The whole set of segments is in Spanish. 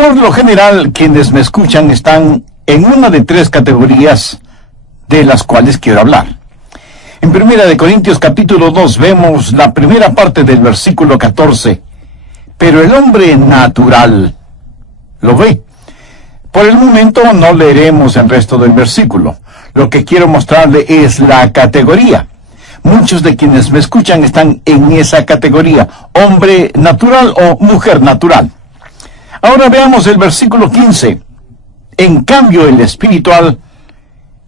Por lo general, quienes me escuchan están en una de tres categorías de las cuales quiero hablar. En 1 Corintios capítulo 2 vemos la primera parte del versículo 14. Pero el hombre natural, ¿lo ve? Por el momento no leeremos el resto del versículo. Lo que quiero mostrarle es la categoría. Muchos de quienes me escuchan están en esa categoría, hombre natural o mujer natural. Ahora veamos el versículo 15. En cambio, el espiritual,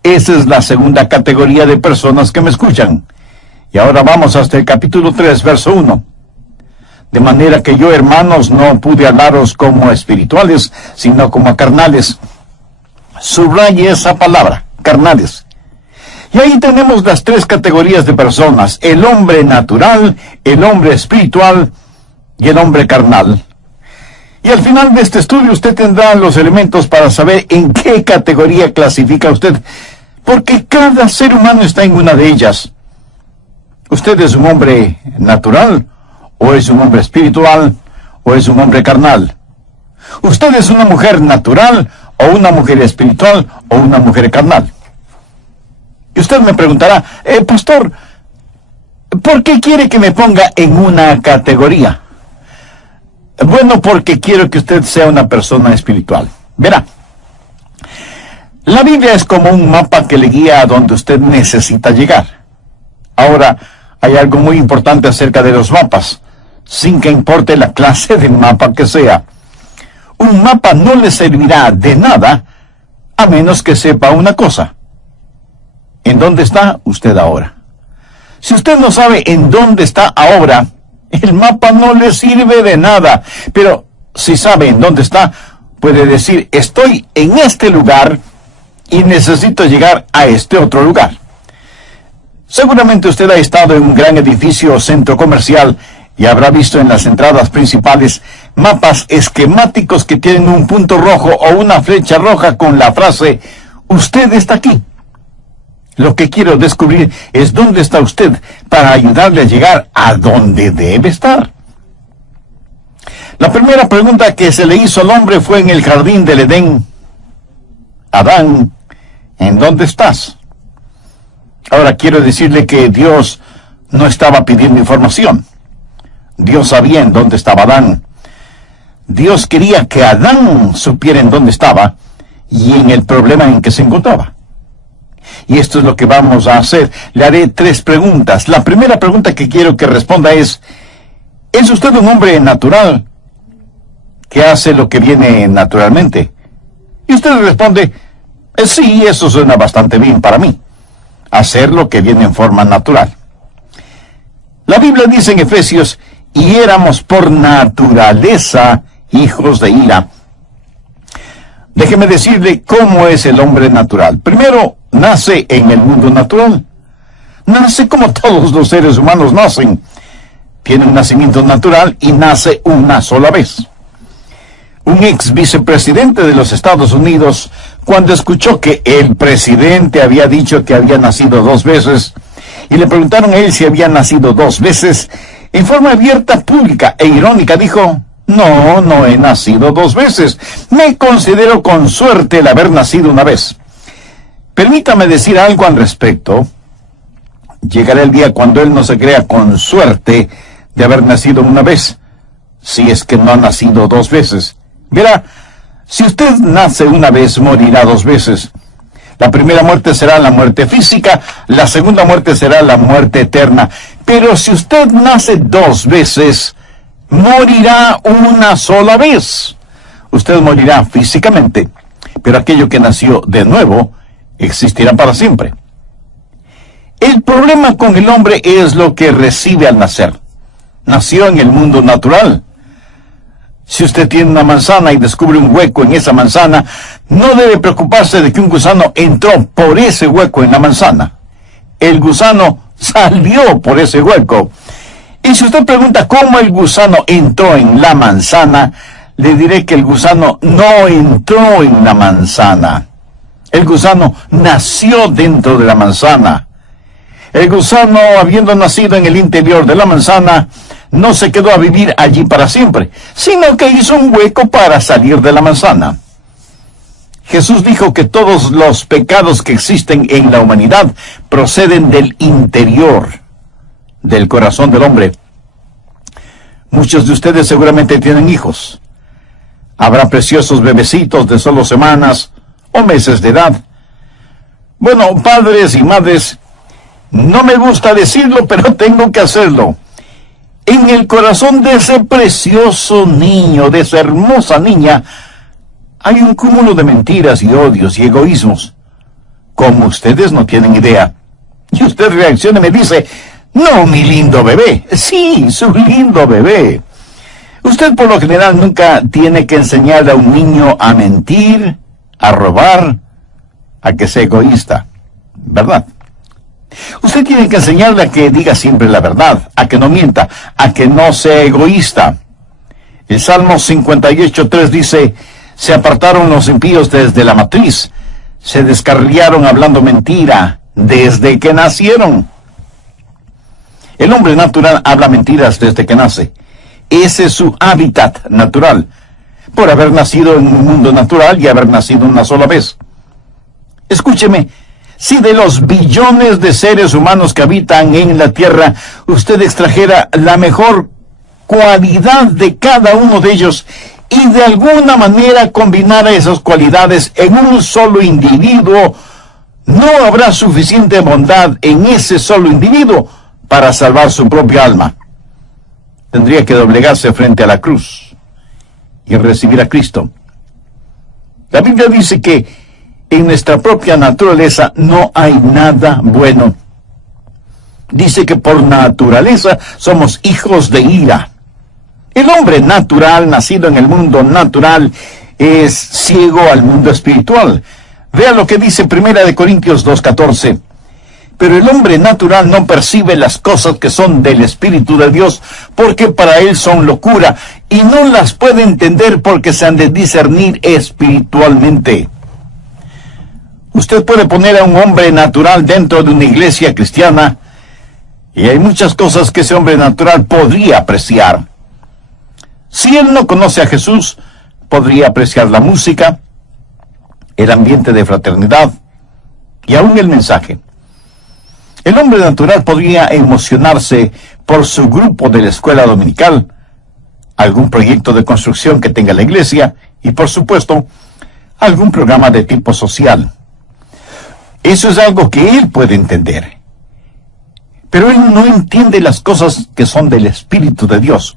esa es la segunda categoría de personas que me escuchan. Y ahora vamos hasta el capítulo 3, verso 1. De manera que yo, hermanos, no pude hablaros como espirituales, sino como carnales. Subraye esa palabra, carnales. Y ahí tenemos las tres categorías de personas: el hombre natural, el hombre espiritual y el hombre carnal. Y al final de este estudio usted tendrá los elementos para saber en qué categoría clasifica usted, porque cada ser humano está en una de ellas. ¿Usted es un hombre natural, o es un hombre espiritual, o es un hombre carnal? ¿Usted es una mujer natural, o una mujer espiritual, o una mujer carnal? Y usted me preguntará, pastor, ¿por qué quiere que me ponga en una categoría? Bueno, porque quiero que usted sea una persona espiritual. Verá, la Biblia es como un mapa que le guía a donde usted necesita llegar. Ahora, hay algo muy importante acerca de los mapas, sin que importe la clase de mapa que sea. Un mapa no le servirá de nada a menos que sepa una cosa: ¿en dónde está usted ahora? Si usted no sabe en dónde está ahora, el mapa no le sirve de nada. Pero si sabe en dónde está, puede decir: estoy en este lugar y necesito llegar a este otro lugar. Seguramente usted ha estado en un gran edificio o centro comercial y habrá visto en las entradas principales mapas esquemáticos que tienen un punto rojo o una flecha roja con la frase: usted está aquí. Lo que quiero descubrir es dónde está usted para ayudarle a llegar a donde debe estar. La primera pregunta que se le hizo al hombre fue en el jardín del Edén: Adán, ¿en dónde estás? Ahora quiero decirle que Dios no estaba pidiendo información. Dios sabía en dónde estaba Adán. Dios quería que Adán supiera en dónde estaba y en el problema en que se encontraba. Y esto es lo que vamos a hacer. Le haré tres preguntas. La primera pregunta que quiero que responda es: ¿es usted un hombre natural que hace lo que viene naturalmente? Y usted responde: sí, eso suena bastante bien para mí, hacer lo que viene en forma natural. La Biblia dice en Efesios: y éramos por naturaleza hijos de ira. Déjeme decirle cómo es el hombre natural. Primero, nace en el mundo natural. Nace como todos los seres humanos nacen. Tiene un nacimiento natural y nace una sola vez. Un ex vicepresidente de los Estados Unidos, cuando escuchó que el presidente había dicho que había nacido 2 veces, y le preguntaron a él si había nacido 2 veces, en forma abierta, pública e irónica dijo: no he nacido 2 veces. Me considero con suerte el haber nacido una vez. Permítame decir algo al respecto. Llegará el día cuando él no se crea con suerte de haber nacido una vez, si es que no ha nacido 2 veces. Verá, si usted nace una vez, morirá 2 veces. La primera muerte será la muerte física, la segunda muerte será la muerte eterna. Pero si usted nace 2 veces, morirá una sola vez. Usted morirá físicamente, pero aquello que nació de nuevo existirá para siempre. El problema con el hombre es lo que recibe al nacer. Nació en el mundo natural. Si usted tiene una manzana y descubre un hueco en esa manzana, no debe preocuparse de que un gusano entró por ese hueco en la manzana. El gusano salió por ese hueco. Y si usted pregunta cómo el gusano entró en la manzana, le diré que el gusano no entró en la manzana. El gusano nació dentro de la manzana. El gusano, habiendo nacido en el interior de la manzana, no se quedó a vivir allí para siempre, sino que hizo un hueco para salir de la manzana. Jesús dijo que todos los pecados que existen en la humanidad proceden del interior, del corazón del hombre. Muchos de ustedes seguramente tienen hijos. Habrá preciosos bebecitos de solo semanas o meses de edad. Bueno, padres y madres, no me gusta decirlo, pero tengo que hacerlo. En el corazón de ese precioso niño, de esa hermosa niña, hay un cúmulo de mentiras y odios y egoísmos, como ustedes no tienen idea. Y usted reacciona y me dice, no, mi lindo bebé. Sí, su lindo bebé. Usted por lo general nunca tiene que enseñar a un niño a mentir, a robar, a que sea egoísta, ¿verdad? Usted tiene que enseñarle a que diga siempre la verdad, a que no mienta, a que no sea egoísta. El Salmo 58:3 dice, se apartaron los impíos desde la matriz, se descarriaron hablando mentira desde que nacieron. El hombre natural habla mentiras desde que nace. Ese es su hábitat natural, por haber nacido en un mundo natural y haber nacido una sola vez. Escúcheme, si de los billones de seres humanos que habitan en la Tierra, usted extrajera la mejor cualidad de cada uno de ellos y de alguna manera combinara esas cualidades en un solo individuo, no habrá suficiente bondad en ese solo individuo para salvar su propia alma. Tendría que doblegarse frente a la cruz y recibir a Cristo. La Biblia dice que en nuestra propia naturaleza no hay nada bueno. Dice que por naturaleza somos hijos de ira. El hombre natural, nacido en el mundo natural, es ciego al mundo espiritual. Vea lo que dice 1 Corintios 2:14. Pero el hombre natural no percibe las cosas que son del Espíritu de Dios, porque para él son locura, y no las puede entender porque se han de discernir espiritualmente. Usted puede poner a un hombre natural dentro de una iglesia cristiana, y hay muchas cosas que ese hombre natural podría apreciar. Si él no conoce a Jesús, podría apreciar la música, el ambiente de fraternidad y aún el mensaje. El hombre natural podría emocionarse por su grupo de la escuela dominical, algún proyecto de construcción que tenga la iglesia y, por supuesto, algún programa de tipo social. Eso es algo que él puede entender. Pero él no entiende las cosas que son del Espíritu de Dios.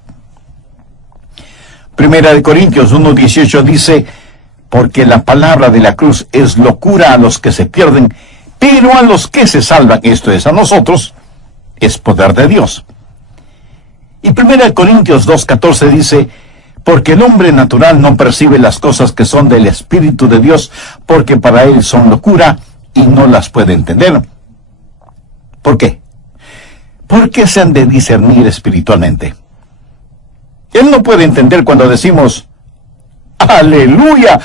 1 Corintios 1:18 dice, porque la palabra de la cruz es locura a los que se pierden, pero a los que se salvan, esto es, a nosotros, es poder de Dios. Y 1 Corintios 2:14 dice, porque el hombre natural no percibe las cosas que son del Espíritu de Dios, porque para él son locura y no las puede entender. ¿Por qué? Porque se han de discernir espiritualmente. Él no puede entender cuando decimos, ¡aleluya!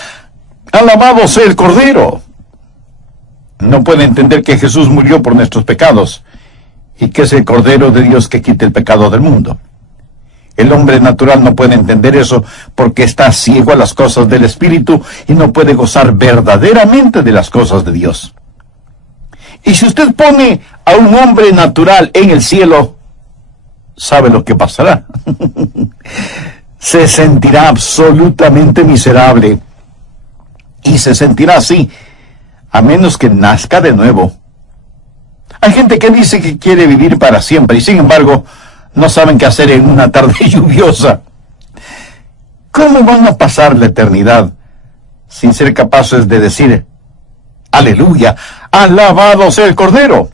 ¡Alabado sea el Cordero! No puede entender que Jesús murió por nuestros pecados y que es el Cordero de Dios que quita el pecado del mundo. El hombre natural no puede entender eso porque está ciego a las cosas del Espíritu y no puede gozar verdaderamente de las cosas de Dios. Y si usted pone a un hombre natural en el cielo, ¿sabe lo que pasará? Se sentirá absolutamente miserable. Y se sentirá así, a menos que nazca de nuevo. Hay gente que dice que quiere vivir para siempre y sin embargo no saben qué hacer en una tarde lluviosa. ¿Cómo van a pasar la eternidad sin ser capaces de decir, aleluya, alabado sea el Cordero?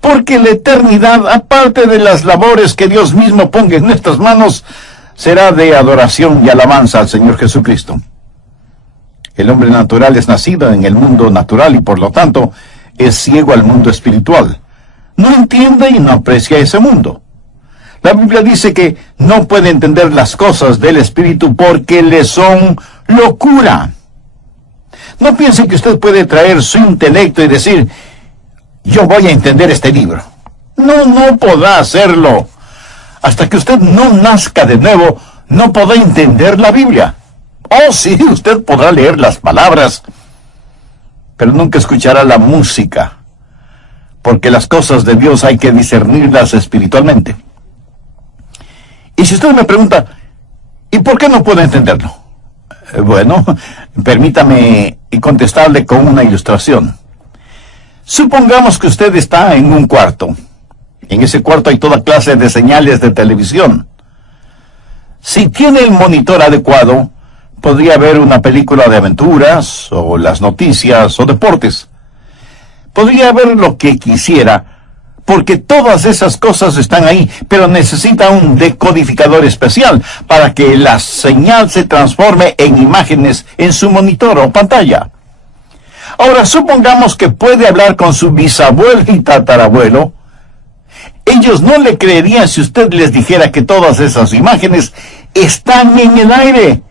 Porque la eternidad, aparte de las labores que Dios mismo ponga en nuestras manos, será de adoración y alabanza al Señor Jesucristo. El hombre natural es nacido en el mundo natural y por lo tanto es ciego al mundo espiritual. No entiende y no aprecia ese mundo. La Biblia dice que no puede entender las cosas del Espíritu porque le son locura. No piense que usted puede traer su intelecto y decir, yo voy a entender este libro. No podrá hacerlo. hasta que usted no nazca de nuevo, no podrá entender la Biblia. Oh, sí, usted podrá leer las palabras, pero nunca escuchará la música, porque las cosas de Dios hay que discernirlas espiritualmente. Y si usted me pregunta, ¿y por qué no puedo entenderlo? Bueno, permítame contestarle con una ilustración. Supongamos que usted está en un cuarto. En ese cuarto hay toda clase de señales de televisión. Si tiene el monitor adecuado, podría ver una película de aventuras, o las noticias, o deportes. Podría ver lo que quisiera, porque todas esas cosas están ahí, pero necesita un decodificador especial para que la señal se transforme en imágenes en su monitor o pantalla. Ahora, supongamos que puede hablar con su bisabuelo y tatarabuelo. Ellos no le creerían si usted les dijera que todas esas imágenes están en el aire,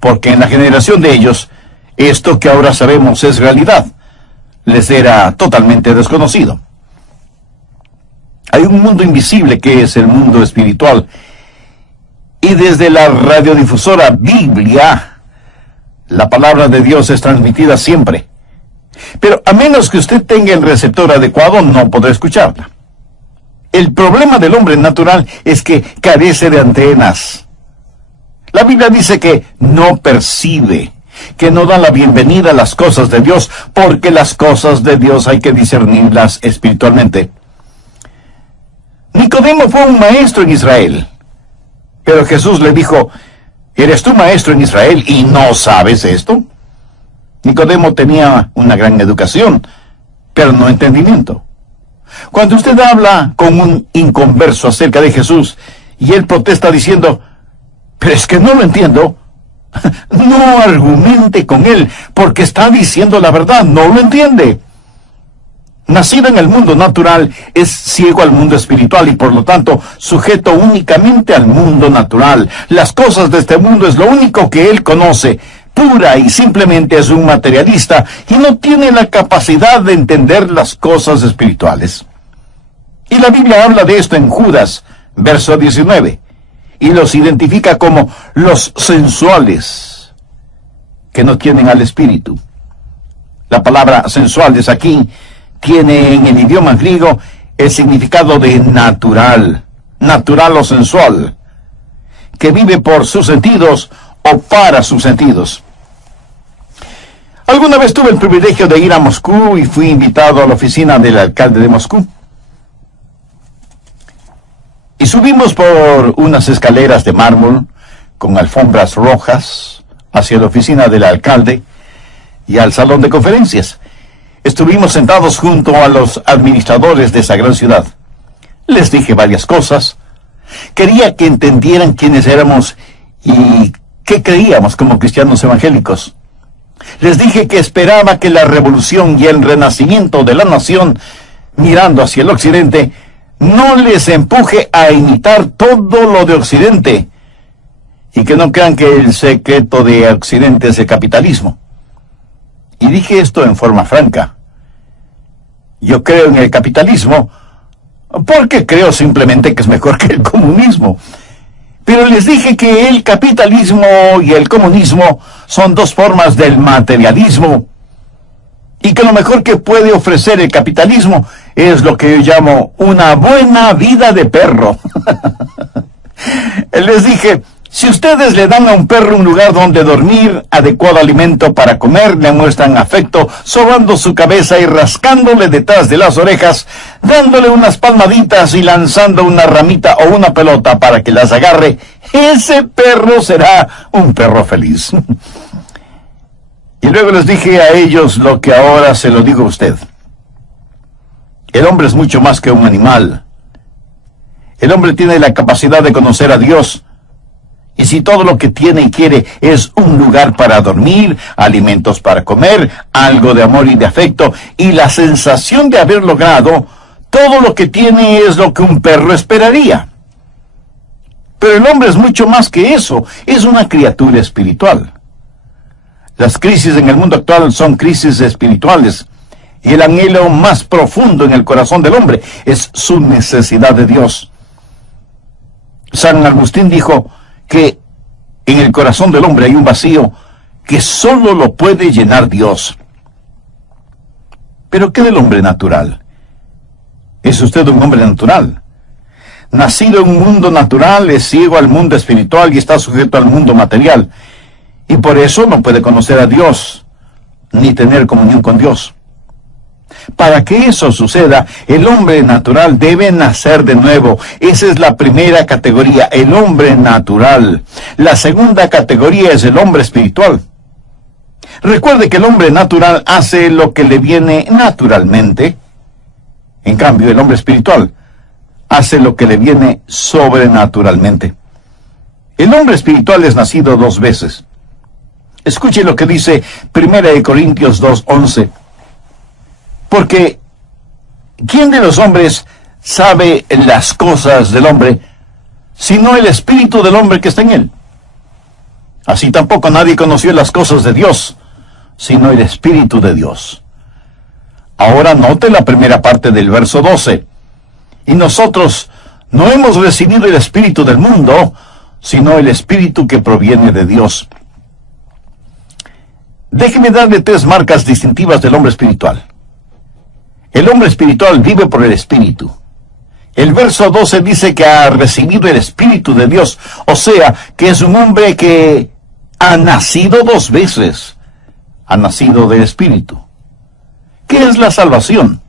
porque en la generación de ellos, esto que ahora sabemos es realidad. Les era totalmente desconocido. Hay un mundo invisible que es el mundo espiritual. Y desde la radiodifusora Biblia, la palabra de Dios es transmitida siempre. Pero a menos que usted tenga el receptor adecuado, no podrá escucharla. El problema del hombre natural es que carece de antenas. La Biblia dice que no percibe, que no da la bienvenida a las cosas de Dios, porque las cosas de Dios hay que discernirlas espiritualmente. Nicodemo fue un maestro en Israel, pero Jesús le dijo, ¿eres tú maestro en Israel y no sabes esto? Nicodemo tenía una gran educación, pero no entendimiento. Cuando usted habla con un inconverso acerca de Jesús, y él protesta diciendo, pero es que no lo entiendo, no argumente con él, porque está diciendo la verdad, no lo entiende. Nacido en el mundo natural, es ciego al mundo espiritual y por lo tanto sujeto únicamente al mundo natural. Las cosas de este mundo es lo único que él conoce. Pura y simplemente es un materialista y no tiene la capacidad de entender las cosas espirituales. Y la Biblia habla de esto en Judas, verso 19, y los identifica como los sensuales, que no tienen al espíritu. La palabra sensuales aquí tiene en el idioma griego el significado de natural, natural o sensual, que vive por sus sentidos o para sus sentidos. Alguna vez tuve el privilegio de ir a Moscú y fui invitado a la oficina del alcalde de Moscú. Y subimos por unas escaleras de mármol con alfombras rojas hacia la oficina del alcalde y al salón de conferencias. Estuvimos sentados junto a los administradores de esa gran ciudad. Les dije varias cosas. Quería que entendieran quiénes éramos y qué creíamos como cristianos evangélicos. Les dije que esperaba que la revolución y el renacimiento de la nación, mirando hacia el occidente, no les empuje a imitar todo lo de occidente, y que no crean que el secreto de occidente es el capitalismo. Y dije esto en forma franca. Yo creo en el capitalismo porque creo simplemente que es mejor que el comunismo. Pero les dije que el capitalismo y el comunismo son dos formas del materialismo y que lo mejor que puede ofrecer el capitalismo es lo que yo llamo una buena vida de perro. Les dije, si ustedes le dan a un perro un lugar donde dormir, adecuado alimento para comer, le muestran afecto, sobando su cabeza y rascándole detrás de las orejas, dándole unas palmaditas y lanzando una ramita o una pelota para que las agarre, ese perro será un perro feliz. Y luego les dije a ellos lo que ahora se lo digo a usted. El hombre es mucho más que un animal. El hombre tiene la capacidad de conocer a Dios. Y si todo lo que tiene y quiere es un lugar para dormir, alimentos para comer, algo de amor y de afecto, y la sensación de haber logrado, todo lo que tiene es lo que un perro esperaría. Pero el hombre es mucho más que eso, es una criatura espiritual. Las crisis en el mundo actual son crisis espirituales, y el anhelo más profundo en el corazón del hombre es su necesidad de Dios. San Agustín dijo que en el corazón del hombre hay un vacío que solo lo puede llenar Dios. ¿Pero qué del hombre natural? ¿Es usted un hombre natural? Nacido en un mundo natural, es ciego al mundo espiritual y está sujeto al mundo material. Y por eso no puede conocer a Dios, ni tener comunión con Dios. Para que eso suceda, el hombre natural debe nacer de nuevo. Esa es la primera categoría, el hombre natural. La segunda categoría es el hombre espiritual. Recuerde que el hombre natural hace lo que le viene naturalmente. En cambio, el hombre espiritual hace lo que le viene sobrenaturalmente. El hombre espiritual es nacido 2 veces. Escuche lo que dice 1 Corintios 2:11. Porque, ¿quién de los hombres sabe las cosas del hombre, sino el espíritu del hombre que está en él? Así tampoco nadie conoció las cosas de Dios, sino el espíritu de Dios. Ahora note la primera parte del verso 12. Y nosotros no hemos recibido el espíritu del mundo, sino el espíritu que proviene de Dios. Déjeme darle 3 marcas distintivas del hombre espiritual. El hombre espiritual vive por el espíritu. El verso 12 dice que ha recibido el espíritu de Dios, o sea, que es un hombre que ha nacido 2 veces. Ha nacido del espíritu. ¿Qué es la salvación?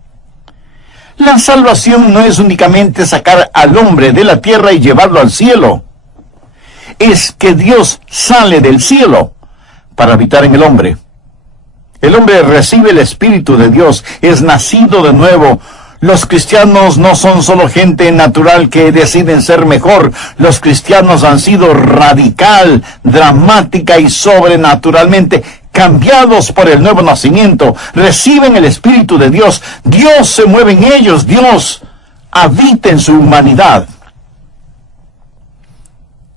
La salvación no es únicamente sacar al hombre de la tierra y llevarlo al cielo. Es que Dios sale del cielo para habitar en el hombre. El hombre recibe el Espíritu de Dios, es nacido de nuevo. Los cristianos no son solo gente natural que deciden ser mejor. Los cristianos han sido radical, dramática y sobrenaturalmente cambiados por el nuevo nacimiento. Reciben el Espíritu de Dios. Dios se mueve en ellos. Dios habita en su humanidad.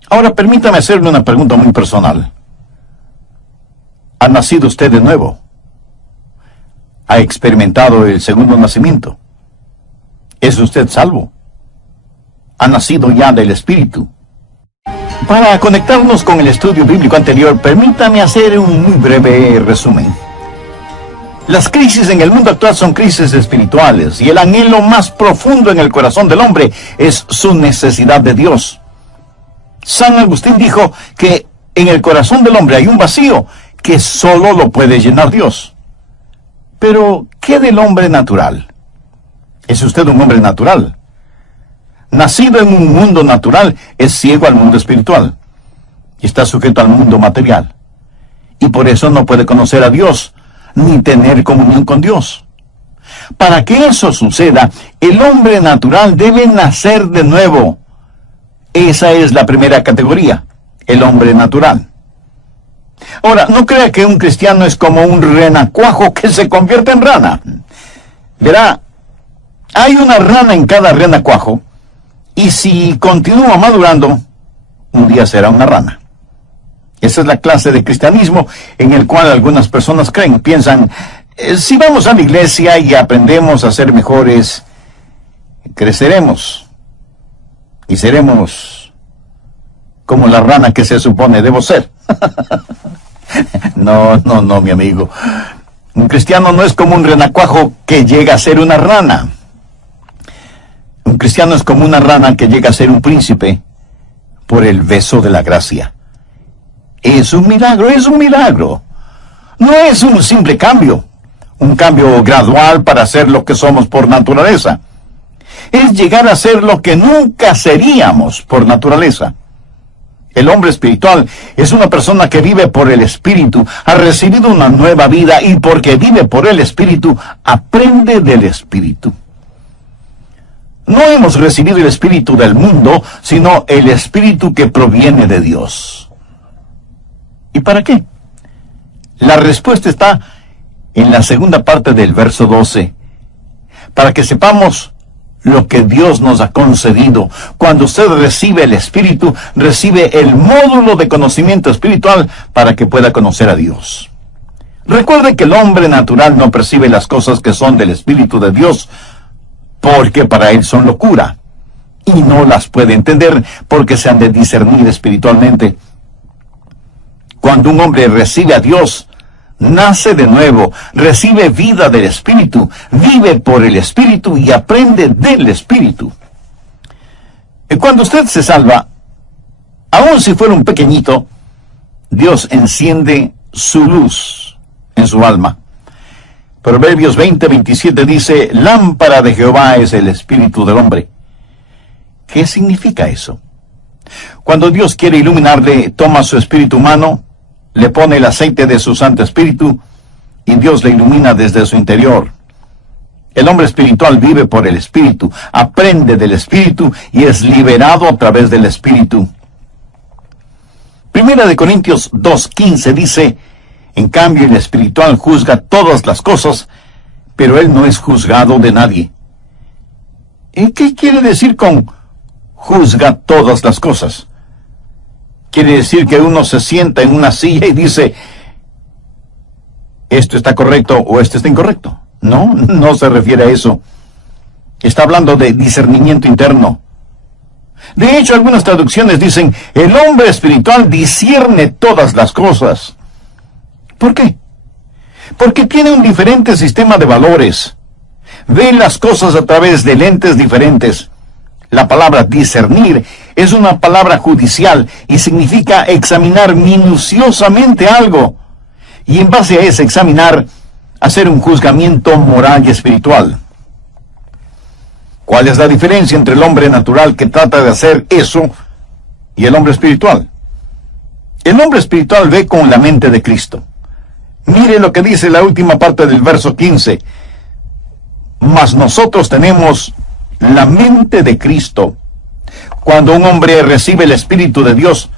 Ahora permítame hacerle una pregunta muy personal. ¿Ha nacido usted de nuevo? ¿Ha experimentado el segundo nacimiento? ¿Es usted salvo? ¿Ha nacido ya del Espíritu? Para conectarnos con el estudio bíblico anterior, permítame hacer un muy breve resumen. Las crisis en el mundo actual son crisis espirituales, y el anhelo más profundo en el corazón del hombre es su necesidad de Dios. San Agustín dijo que en el corazón del hombre hay un vacío que solo lo puede llenar Dios. Pero, ¿qué del hombre natural? ¿Es usted un hombre natural? Nacido en un mundo natural, es ciego al mundo espiritual. Y está sujeto al mundo material. Y por eso no puede conocer a Dios, ni tener comunión con Dios. Para que eso suceda, el hombre natural debe nacer de nuevo. Esa es la primera categoría, el hombre natural. Ahora, no crea que un cristiano es como un renacuajo que se convierte en rana. Verá, hay una rana en cada renacuajo, y si continúa madurando, un día será una rana. Esa es la clase de cristianismo en el cual algunas personas creen, piensan, si vamos a la iglesia y aprendemos a ser mejores, creceremos y seremos como la rana que se supone debo ser. No, mi amigo. Un cristiano no es como un renacuajo que llega a ser una rana. Un cristiano es como una rana que llega a ser un príncipe por el beso de la gracia. Es un milagro, es un milagro. No es un simple cambio, un cambio gradual para ser lo que somos por naturaleza. Es llegar a ser lo que nunca seríamos por naturaleza. El hombre espiritual es una persona que vive por el Espíritu, ha recibido una nueva vida y porque vive por el Espíritu, aprende del Espíritu. No hemos recibido el Espíritu del mundo, sino el Espíritu que proviene de Dios. ¿Y para qué? La respuesta está en la segunda parte del verso 12. Para que sepamos lo que Dios nos ha concedido. Cuando usted recibe el Espíritu, recibe el módulo de conocimiento espiritual para que pueda conocer a Dios. Recuerde que el hombre natural no percibe las cosas que son del Espíritu de Dios, porque para él son locura, y no las puede entender porque se han de discernir espiritualmente. Cuando un hombre recibe a Dios, nace de nuevo, recibe vida del Espíritu, vive por el Espíritu y aprende del Espíritu. Y cuando usted se salva, aun si fuera un pequeñito, Dios enciende su luz en su alma. Proverbios 20:27 dice, lámpara de Jehová es el espíritu del hombre. ¿Qué significa eso? Cuando Dios quiere iluminarle, toma su espíritu humano, le pone el aceite de su Santo Espíritu, y Dios le ilumina desde su interior. El hombre espiritual vive por el Espíritu, aprende del Espíritu y es liberado a través del Espíritu. Primera de Corintios 2:15 dice, en cambio el espiritual juzga todas las cosas, pero él no es juzgado de nadie. ¿Y qué quiere decir con juzga todas las cosas? Quiere decir que uno se sienta en una silla y dice, esto está correcto o esto está incorrecto. No, no se refiere a eso. Está hablando de discernimiento interno. De hecho, algunas traducciones dicen, el hombre espiritual discierne todas las cosas. ¿Por qué? Porque tiene un diferente sistema de valores. Ve las cosas a través de lentes diferentes. La palabra discernir es una palabra judicial y significa examinar minuciosamente algo. Y en base a ese examinar, hacer un juzgamiento moral y espiritual. ¿Cuál es la diferencia entre el hombre natural que trata de hacer eso y el hombre espiritual? El hombre espiritual ve con la mente de Cristo. Mire lo que dice la última parte del verso 15. Mas nosotros tenemos la mente de Cristo. Cuando un hombre recibe el Espíritu de Dios,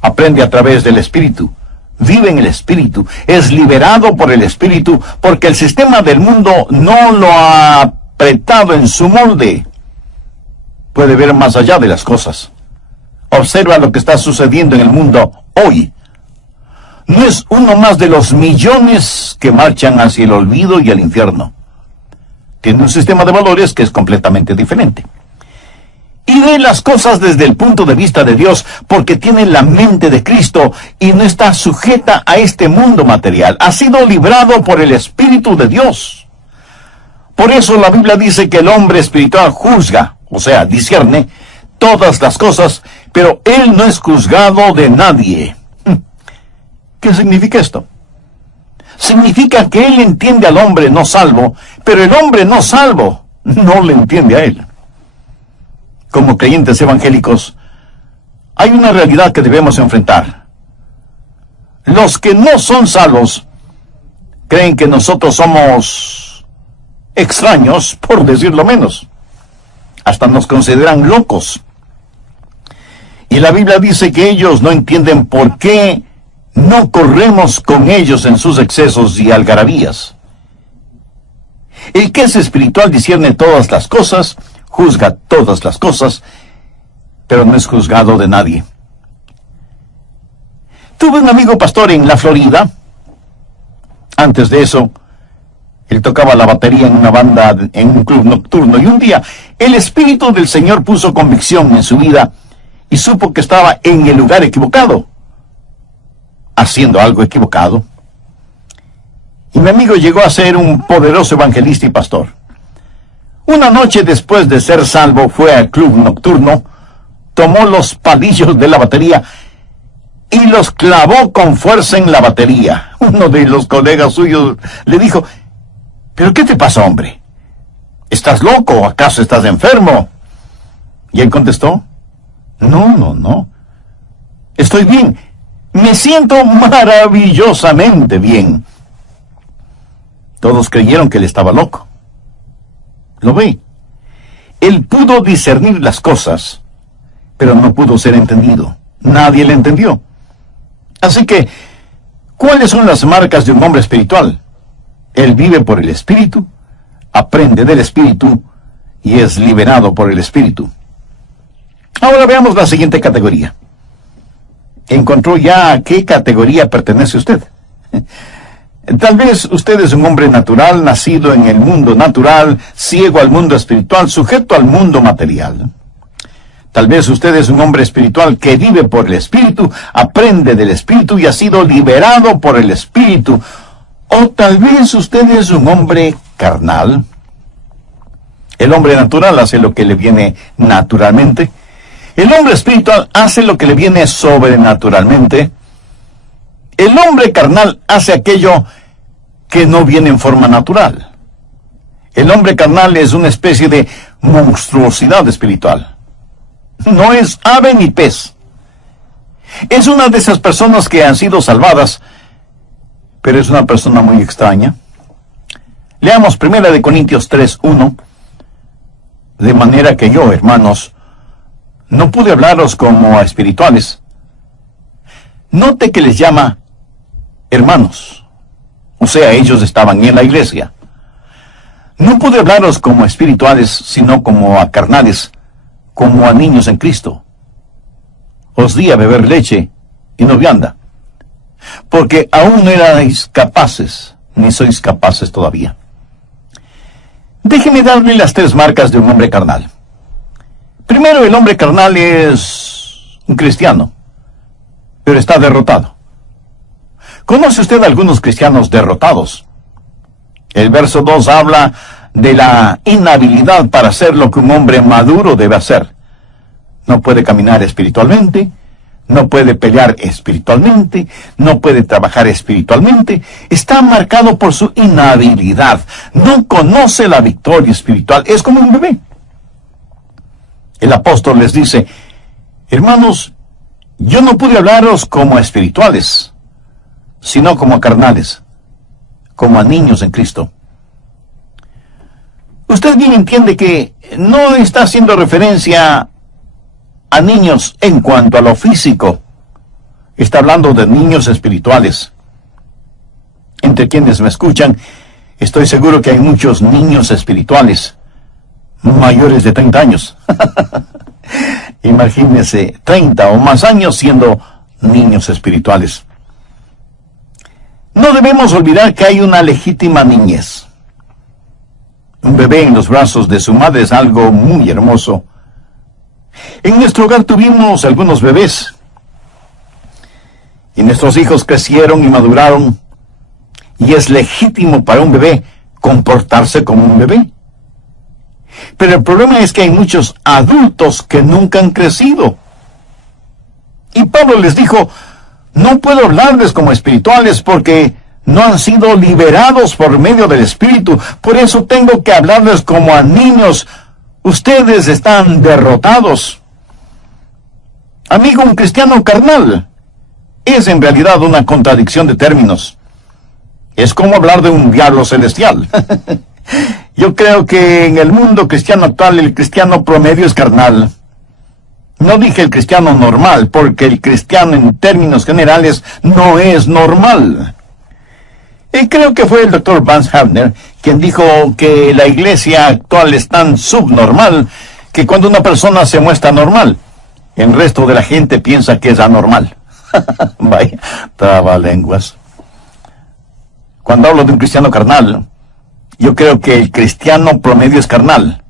aprende a través del Espíritu, vive en el Espíritu, es liberado por el Espíritu, porque el sistema del mundo no lo ha apretado en su molde. Puede ver más allá de las cosas. Observa lo que está sucediendo en el mundo hoy. No es uno más de los millones que marchan hacia el olvido y el infierno. Tiene un sistema de valores que es completamente diferente. Y ve las cosas desde el punto de vista de Dios, porque tiene la mente de Cristo y no está sujeta a este mundo material. Ha sido librado por el Espíritu de Dios. Por eso la Biblia dice que el hombre espiritual juzga, o sea, discierne todas las cosas, pero él no es juzgado de nadie. ¿Qué significa esto? Significa que él entiende al hombre no salvo, pero el hombre no salvo no le entiende a él. Como creyentes evangélicos, hay una realidad que debemos enfrentar. Los que no son salvos creen que nosotros somos extraños, por decirlo menos. Hasta nos consideran locos. Y la Biblia dice que ellos no entienden por qué no corremos con ellos en sus excesos y algarabías. El que es espiritual discierne todas las cosas, juzga todas las cosas, pero no es juzgado de nadie. Tuve un amigo pastor en la Florida. Antes de eso, él tocaba la batería en una banda, en un club nocturno, y un día el Espíritu del Señor puso convicción en su vida y supo que estaba en el lugar equivocado, haciendo algo equivocado. Y mi amigo llegó a ser un poderoso evangelista y pastor. Una noche después de ser salvo, fue al club nocturno, tomó los palillos de la batería y los clavó con fuerza en la batería. Uno de los colegas suyos le dijo, ¿pero qué te pasa, hombre? ¿Estás loco? ¿Acaso estás enfermo? Y él contestó, no. Estoy bien. Me siento maravillosamente bien. Todos creyeron que él estaba loco. ¿Lo ve? Él pudo discernir las cosas, pero no pudo ser entendido. Nadie le entendió. Así que, ¿cuáles son las marcas de un hombre espiritual? Él vive por el Espíritu, aprende del Espíritu y es liberado por el Espíritu. Ahora veamos la siguiente categoría. ¿Encontró ya a qué categoría pertenece usted? Tal vez usted es un hombre natural, nacido en el mundo natural, ciego al mundo espiritual, sujeto al mundo material. Tal vez usted es un hombre espiritual que vive por el Espíritu, aprende del Espíritu y ha sido liberado por el Espíritu. O tal vez usted es un hombre carnal. El hombre natural hace lo que le viene naturalmente. El hombre espiritual hace lo que le viene sobrenaturalmente. El hombre carnal hace aquello que no viene en forma natural. El hombre carnal es una especie de monstruosidad espiritual. No es ave ni pez. Es una de esas personas que han sido salvadas, pero es una persona muy extraña. Leamos 1 Corintios 3:1. De manera que yo, hermanos, no pude hablaros como a espirituales. Note que les llama hermanos. O sea, ellos estaban en la iglesia. No pude hablaros como a espirituales, sino como a carnales, como a niños en Cristo. Os di a beber leche y no vianda, porque aún no erais capaces, ni sois capaces todavía. Déjeme darle las 3 marcas de un hombre carnal. Primero, el hombre carnal es un cristiano, pero está derrotado. ¿Conoce usted a algunos cristianos derrotados? El verso 2 habla de la inhabilidad para hacer lo que un hombre maduro debe hacer. No puede caminar espiritualmente, no puede pelear espiritualmente, no puede trabajar espiritualmente. Está marcado por su inhabilidad. No conoce la victoria espiritual. Es como un bebé. El apóstol les dice, hermanos, yo no pude hablaros como a espirituales, sino como a carnales, como a niños en Cristo. Usted bien entiende que no está haciendo referencia a niños en cuanto a lo físico. Está hablando de niños espirituales. Entre quienes me escuchan, estoy seguro que hay muchos niños espirituales mayores de 30 años. Imagínese 30 o más años siendo niños espirituales. No debemos olvidar que hay una legítima niñez. Un bebé en los brazos de su madre es algo muy hermoso. En nuestro hogar tuvimos algunos bebés. Y nuestros hijos crecieron y maduraron. Y es legítimo para un bebé comportarse como un bebé. Pero el problema es que hay muchos adultos que nunca han crecido. Y Pablo les dijo, no puedo hablarles como espirituales porque no han sido liberados por medio del Espíritu. Por eso tengo que hablarles como a niños. Ustedes están derrotados. Amigo, un cristiano carnal es en realidad una contradicción de términos. Es como hablar de un diablo celestial. Yo creo que en el mundo cristiano actual el cristiano promedio es carnal. No dije el cristiano normal, porque el cristiano en términos generales no es normal. Y creo que fue el Dr. Vance Havner quien dijo que la iglesia actual es tan subnormal que cuando una persona se muestra normal, el resto de la gente piensa que es anormal. Vaya, trabalenguas. Cuando hablo de un cristiano carnal, yo creo que el cristiano promedio es carnal,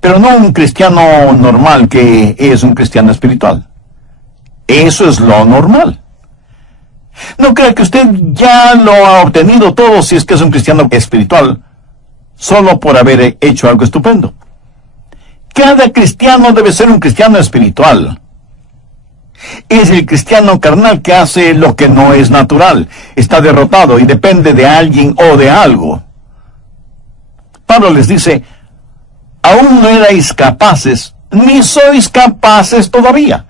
pero no un cristiano normal que es un cristiano espiritual. Eso es lo normal. No crea que usted ya lo ha obtenido todo si es que es un cristiano espiritual, solo por haber hecho algo estupendo. Cada cristiano debe ser un cristiano espiritual. Es el cristiano carnal que hace lo que no es natural, está derrotado y depende de alguien o de algo. Pablo les dice, aún no erais capaces, ni sois capaces todavía.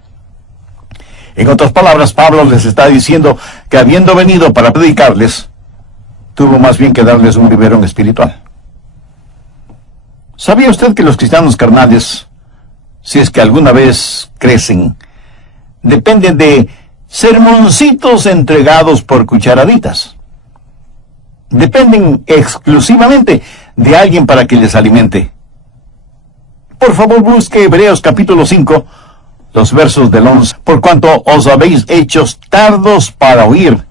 En otras palabras, Pablo les está diciendo que habiendo venido para predicarles, tuvo más bien que darles un biberón espiritual. ¿Sabía usted que los cristianos carnales, si es que alguna vez crecen, dependen de sermoncitos entregados por cucharaditas? Dependen exclusivamente de alguien para que les alimente. Por favor, busque Hebreos capítulo 5, los versos del 11. Por cuanto os habéis hecho tardos para oír,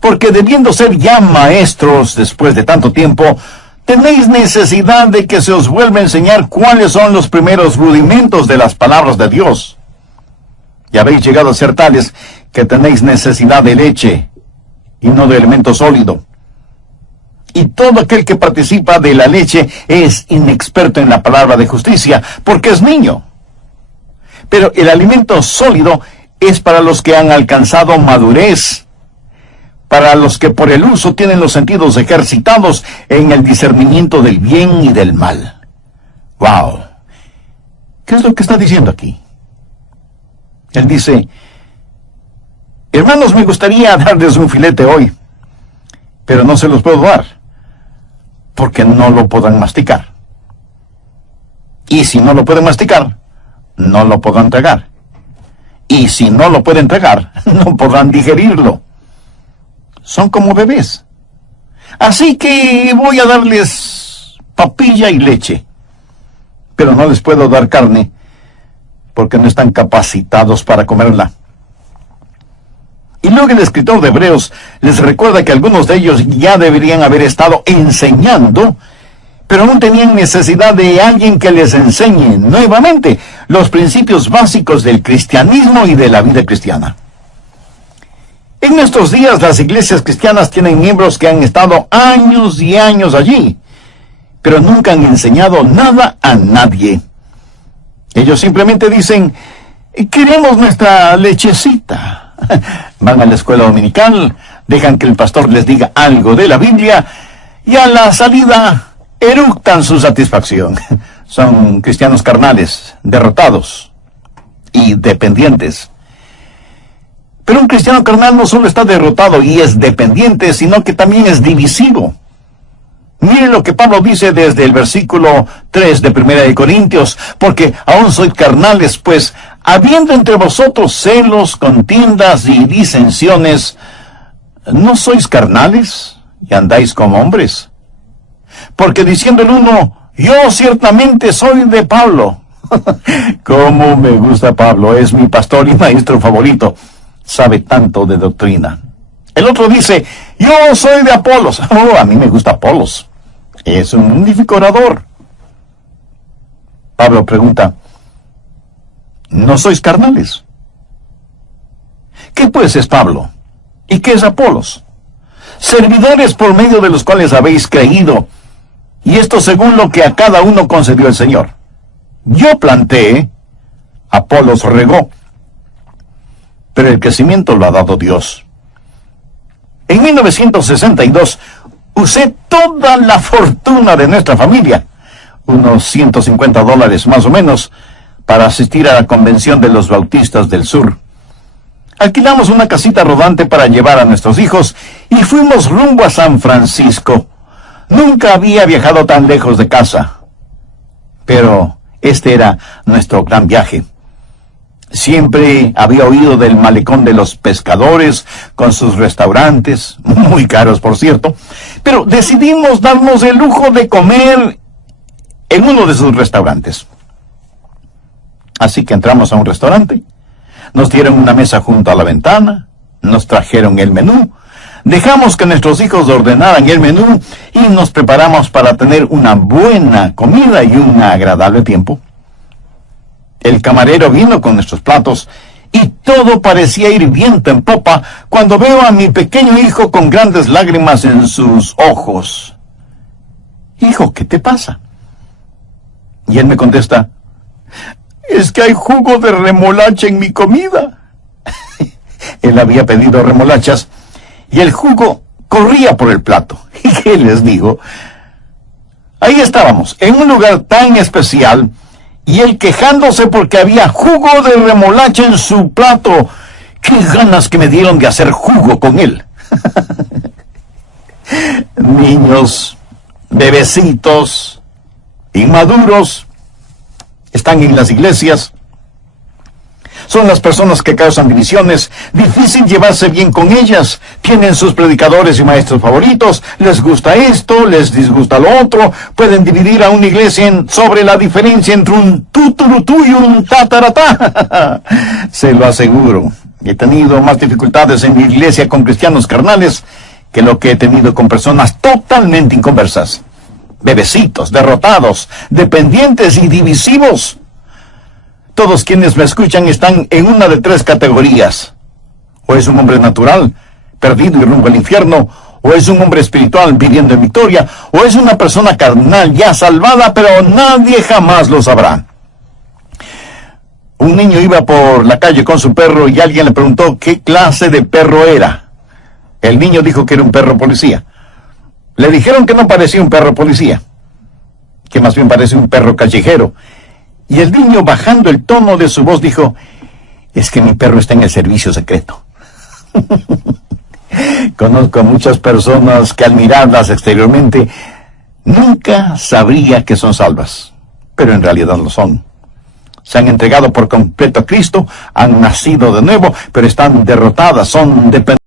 porque debiendo ser ya maestros después de tanto tiempo, Tenéis necesidad de que se os vuelva a enseñar cuáles son los primeros rudimentos de las palabras de Dios. Y habéis llegado a ser tales que tenéis necesidad de leche y no de alimento sólido. Y todo aquel que participa de la leche es inexperto en la palabra de justicia, porque es niño. Pero el alimento sólido es para los que han alcanzado madurez, para los que por el uso tienen los sentidos ejercitados en el discernimiento del bien y del mal. ¡Wow! ¿Qué es lo que está diciendo aquí? Él dice: hermanos, me gustaría darles un filete hoy, pero no se los puedo dar, porque no lo podrán masticar. Y si no lo pueden masticar, no lo podrán tragar. Y si no lo pueden tragar, no podrán digerirlo. Son como bebés. Así que voy a darles papilla y leche, pero no les puedo dar carne, porque no están capacitados para comerla. Y luego el escritor de Hebreos les recuerda que algunos de ellos ya deberían haber estado enseñando, pero aún tenían necesidad de alguien que les enseñe nuevamente los principios básicos del cristianismo y de la vida cristiana. En nuestros días las iglesias cristianas tienen miembros que han estado años y años allí, pero nunca han enseñado nada a nadie. Ellos simplemente dicen: queremos nuestra lechecita. Van a la escuela dominical, dejan que el pastor les diga algo de la Biblia, y a la salida eructan su satisfacción. Son cristianos carnales, derrotados y dependientes. Pero un cristiano carnal no solo está derrotado y es dependiente, sino que también es divisivo. Mire lo que Pablo dice desde el versículo 3 de 1 de Corintios: porque aún sois carnales, pues, habiendo entre vosotros celos, contiendas y disensiones, ¿no sois carnales y andáis como hombres? Porque diciendo el uno: yo ciertamente soy de Pablo. Cómo me gusta Pablo, es mi pastor y maestro favorito. Sabe tanto de doctrina. El otro dice: yo soy de Apolos. Oh, a mí me gusta Apolos. Es un magnífico orador. Pablo pregunta: ¿no sois carnales? ¿Qué pues es Pablo? ¿Y qué es Apolos? Servidores por medio de los cuales habéis creído, y esto según lo que a cada uno concedió el Señor. Yo planté, Apolos regó, pero el crecimiento lo ha dado Dios. En 1962 usé toda la fortuna de nuestra familia, unos $150 más o menos, para asistir a la convención de los bautistas del sur. Alquilamos una casita rodante para llevar a nuestros hijos y fuimos rumbo a San Francisco. Nunca había viajado tan lejos de casa, pero este era nuestro gran viaje. Siempre había oído del malecón de los pescadores, con sus restaurantes, muy caros por cierto, pero decidimos darnos el lujo de comer en uno de sus restaurantes. Así que entramos a un restaurante, nos dieron una mesa junto a la ventana, nos trajeron el menú, dejamos que nuestros hijos ordenaran el menú y nos preparamos para tener una buena comida y un agradable tiempo. El camarero vino con nuestros platos y todo parecía ir viento en popa cuando veo a mi pequeño hijo con grandes lágrimas en sus ojos. Hijo, ¿qué te pasa? Y él me contesta: es que hay jugo de remolacha en mi comida. Él había pedido remolachas y el jugo corría por el plato. ¿Y qué les digo? Ahí estábamos, en un lugar tan especial, y él quejándose porque había jugo de remolacha en su plato. ¡Qué ganas que me dieron de hacer jugo con él! Niños, bebecitos, inmaduros, están en las iglesias. Son las personas que causan divisiones, difícil llevarse bien con ellas, tienen sus predicadores y maestros favoritos, les gusta esto, les disgusta lo otro, pueden dividir a una iglesia sobre la diferencia entre un tuturutú y un tataratá. Se lo aseguro, he tenido más dificultades en mi iglesia con cristianos carnales que lo que he tenido con personas totalmente inconversas. bebecitos, derrotados, dependientes y divisivos. Todos quienes me escuchan están en una de tres categorías. O es un hombre natural, perdido y rumbo al infierno, o es un hombre espiritual viviendo en victoria, o es una persona carnal ya salvada, pero nadie jamás lo sabrá. Un niño iba por la calle con su perro y alguien le preguntó qué clase de perro era. El niño dijo que era un perro policía. Le dijeron que no parecía un perro policía, que más bien parece un perro callejero. Y el niño, bajando el tono de su voz, dijo: es que mi perro está en el servicio secreto. Conozco a muchas personas que al mirarlas exteriormente nunca sabría que son salvas, pero en realidad lo son. Se han entregado por completo a Cristo, han nacido de nuevo, pero están derrotadas, son dependientes.